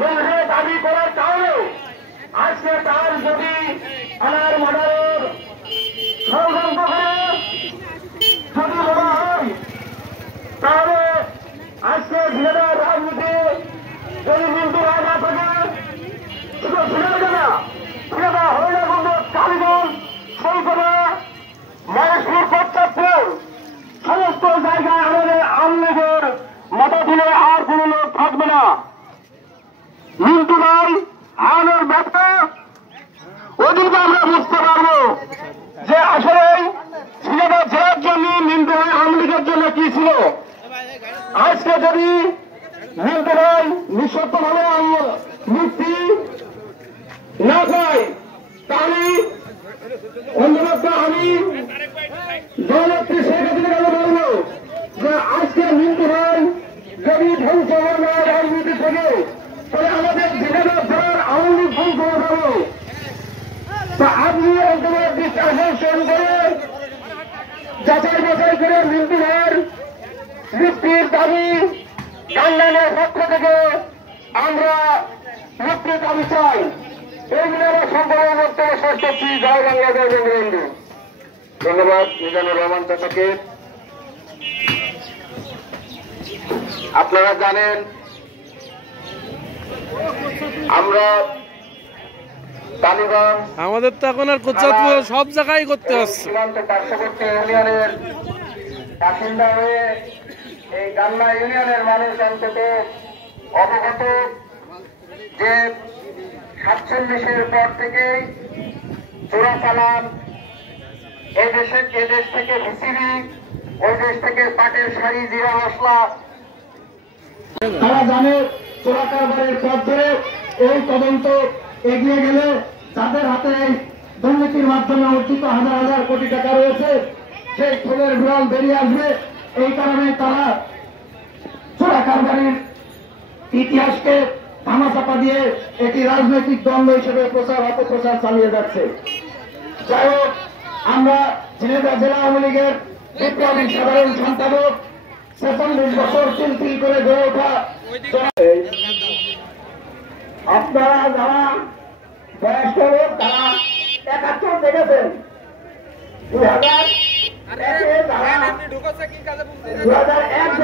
নিজে দাবি করার কারণে আজকে তার যদি আনার মার্ডারের ষড়যন্ত্র করে যদি বলা হয় তাহলে আজকে ঝিনাইদহ রাজনীতি যদি মিন্টু রায় না থাকে শুধু ঝিনাইদহ না, ঝিনাইদহ হরিণাকুণ্ড কালীগঞ্জ শৈলতলা মহেশপুর প্রতাপপুর সমস্ত জায়গায় আমাদের আওয়ামী লীগের মতাধীনে আর কোন লোক থাকবে না। মিন্টু রায় হারানোর ব্যাপারে ওদিকে আমরা বুঝতে পারবো যে আসলে ঝিনাইদহ জেলার জন্য মিন্টু রায় আওয়ামী লীগের জন্য কি ছিল। আজকে যদি মিন্টু রায় নিঃশর্তভাবে মুক্তি না পায় তাহলে অন্যরকম আমি দলনেত্রী শেখ হাসিনাকে বলবো যে আজকে মিন্টু রায় যদি ধ্বংস হবে রাজনীতি থেকে তাহলে আমাদের ঝিনাইদহ জেলার আওয়ামী লীগ ধ্বংস হয়ে যাবে। তা আপনি একজনের দৃষ্টি আকর্ষণ করে যাচাই বাছাই করে মিন্টু রায়ের মুক্তির দাবি কান্দানের পক্ষ থেকে আমরা মুক্তির দাবি চাই। এইগুলো সম্পর্কে বক্তব্য শেষ করছি। জয় বাংলা, জয় বঙ্গবন্ধু। ধন্যবাদ মিজানুর রহমান চাচাকে। আপনারা জানেন আমরা টালিগঞ্জ আমাদের তো এখন আর কোচাতপুর সব জায়গায় করতে হচ্ছে। সীমান্ত পার্শ্ববর্তী ইউনিয়নের বাসিন্দা হয়ে এই গান্না ইউনিয়নের মানুষ অন্তত অবগত যে 47-এর পর থেকেই চোরাচালান এদেশ থেকে ভিসিবি, ওই দেশ থেকে পাটের শাড়ি, জিরা মশলা, তারা জানে চোরা কারবারের পথ ধরে এই তদন্ত এগিয়ে গেলে যাদের হাতে এই দুর্নীতির মাধ্যমে অর্জিত হাজার হাজার কোটি টাকা রয়েছে সেই খোলের বিড়াল বেরিয়ে আসবে। এই কারণে তারা চোরা কারবারির ইতিহাসকে ধামাচাপা দিয়ে এটি রাজনৈতিক দ্বন্দ্ব হিসেবে প্রচার অপপ্রচার চালিয়ে যাচ্ছে। যাই হোক, আমরা ঝিনাইদহ জেলা আওয়ামী লীগের বিপ্লবী সাধারণ সম্পাদক 46 বছর তিল করে গড়ে ওঠা আপনারা যারা বয়স্ক লোক তারা 71 দেখেছেন। 2001